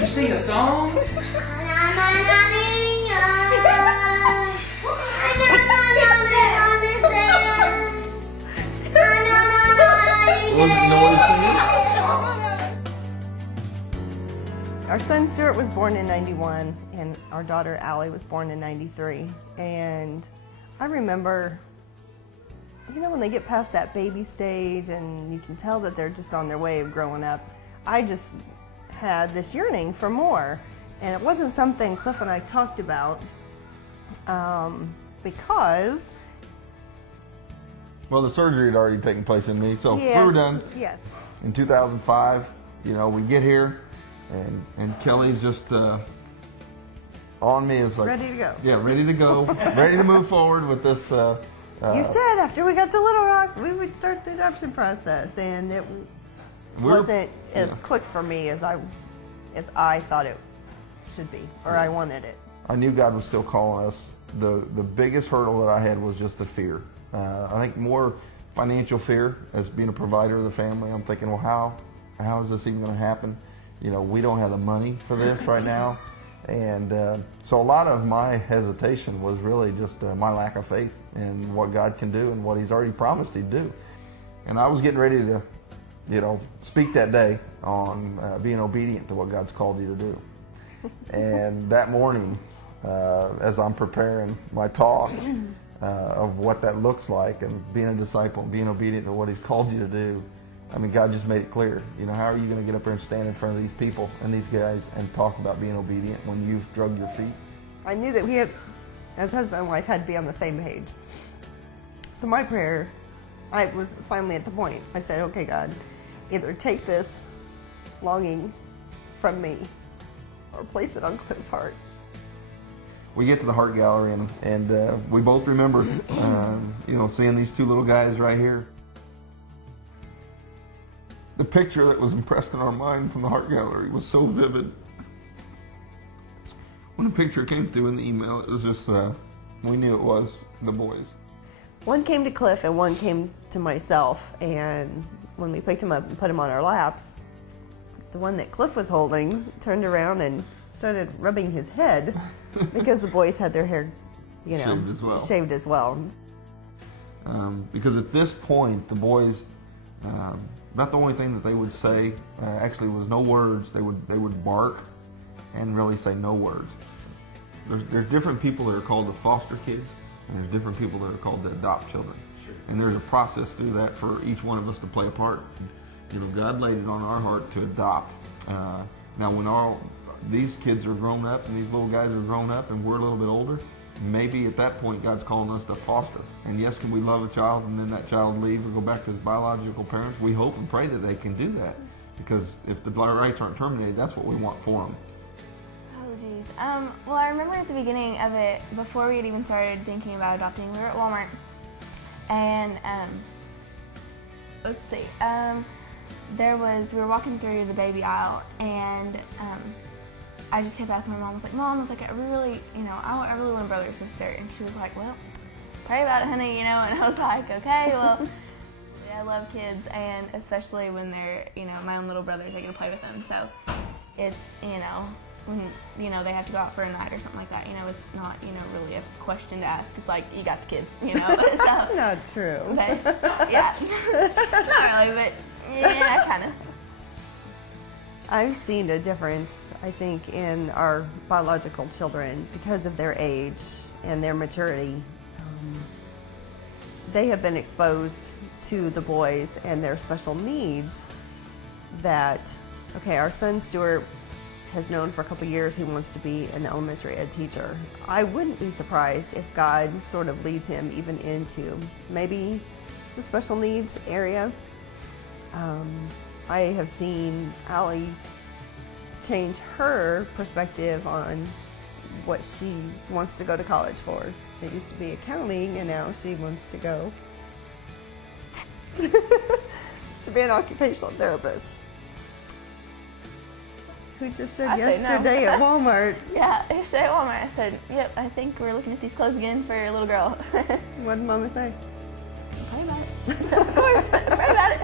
You sing a song? Was it noise singing? Our son Stuart was born in '91, and our daughter Allie was born in '93. And I remember, you know, when they get past that baby stage and you can tell that they're just on their way of growing up, I just had this yearning for more. And it wasn't something Cliff and I talked about because... Well, the surgery had already taken place in me, so Yes, we were done. Yes. In 2005, you know, we get here, and Kelly's just on me. It's like, Ready to go. Yeah, ready to go, ready to move forward with this. You said after we got to Little Rock, we would start the adoption process, and it wasn't as quick for me as I thought it should be, or I wanted it. I knew God was still calling us. The biggest hurdle that I had was just the fear. I think more financial fear as being a provider of the family. I'm thinking, well, how is this even going to happen? You know, we don't have the money for this right now. And so a lot of my hesitation was really just my lack of faith in what God can do and what He's already promised He'd do. And I was getting ready to, you know, speak that day on being obedient to what God's called you to do. And that morning, as I'm preparing my talk of what that looks like and being a disciple and being obedient to what He's called you to do, I mean, God just made it clear. You know, how are you going to get up there and stand in front of these people and these guys and talk about being obedient when you've drugged your feet? I knew that we had, as husband and wife, had to be on the same page. So my prayer, I was finally at the point. I said, okay, God, either take this longing from me or place it on Cliff's heart. We get to the Heart Gallery and we both remember, you know, seeing these two little guys right here. The picture that was impressed in our mind from the Heart Gallery was so vivid. When the picture came through in the email, it was just, we knew it was the boys. One came to Cliff and one came to myself, and when we picked him up and put him on our laps, the one that Cliff was holding turned around and started rubbing his head because the boys had their hair, you know, shaved as well. Because at this point, the boys, about the only thing that they would say actually was no words. They would bark and really say no words. There's different people that are called the foster kids, and there's different people that are called the adopt children. Sure. And there's a process through that for each one of us to play a part. You know, God laid it on our heart to adopt. Now, when these kids are grown up and these little guys are grown up and we're a little bit older, maybe at that point God's calling us to foster. And yes, can we love a child and then that child leave or go back to his biological parents? We hope and pray that they can do that, because if the rights aren't terminated, that's what we want for them. Oh geez. Well, I remember at the beginning of it, before we had even started thinking about adopting, we were at Walmart, and let's see, we were walking through the baby aisle, and I just kept asking my mom, I was like, I really want a brother or sister. And she was like, well, pray about it, honey, you know. And I was like, okay, well, I love kids, and especially when they're, you know, my own little brother taking to play with them. So it's, you know, when, you know, they have to go out for a night or something like that, you know, it's not, you know, really a question to ask. It's like, you got the kids, you know. That's not true. But, yeah, not really, but yeah, kind of. I've seen a difference, I think, in our biological children because of their age and their maturity. They have been exposed to the boys and their special needs that, okay, our son Stuart has known for a couple years he wants to be an elementary ed teacher. I wouldn't be surprised if God sort of leads him even into maybe the special needs area. I have seen Allie change her perspective on what she wants to go to college for. It used to be accounting, and now she wants to go to be an occupational therapist. Who just said yesterday at Walmart. Yeah, yesterday at Walmart, I said, yep, I think we're looking at these clothes again for a little girl. What did Mama say? Pray about it. Of course, pray about it.